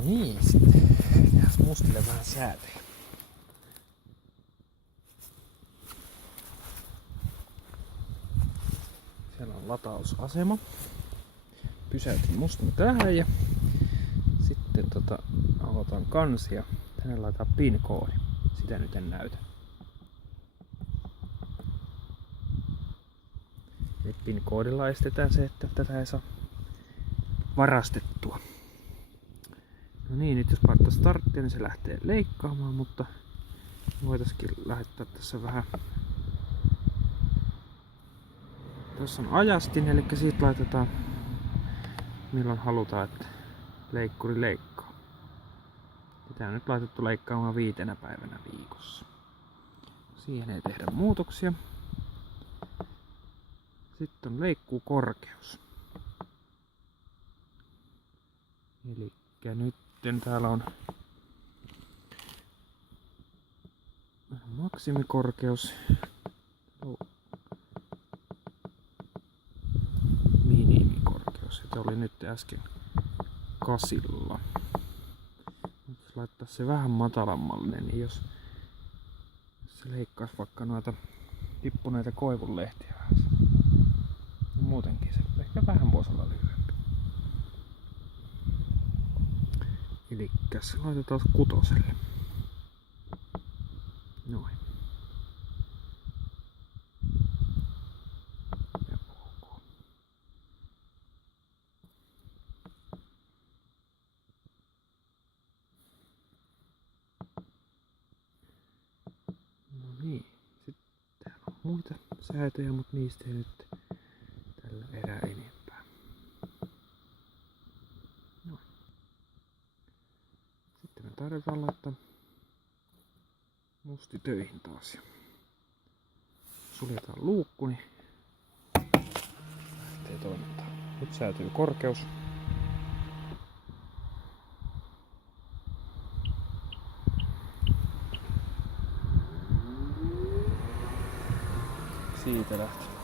No niin, sitten tehdään mustille vähän säätöjä. Siellä on latausasema. Pysäytin mustan tähän ja sitten aloitan kansia. Tänne laitetaan PIN-koodi. Sitä nyt en näytä. Eli PIN-koodilla estetään se, että tätä ei saa varastettua. No niin, nyt jos painattaa starttia, niin se lähtee leikkaamaan, mutta voitaisiin lähettää tässä vähän. Tässä on ajastin, eli siitä laitetaan milloin halutaan, että leikkuri leikkaa. Tämä on nyt laitettu leikkaamaan 5 päivänä viikossa. Siihen ei tehdä muutoksia. Sitten on leikkuukorkeus. Eli nyt täällä on maksimikorkeus, minimikorkeus. Se oli nyt äsken 8. Jos laittaa se vähän matalammalle, niin jos se leikkaisi vaikka noita tippuneita koivunlehtiä vähän. No muutenkin se ehkä vähän voisi olla lyhyempi. Elikkäs laitetaan 6. Noin. Ja ok. No niin. Sitten täällä on muita säätöjä, mutta niistä ei nyt tällä erää enempää. Noin. Sitten me tarvitaan laittaa musti töihin taas. Suljetaan luukku, niin lähtee toimintaan. Nyt säätyy korkeus. Siitä lähtee.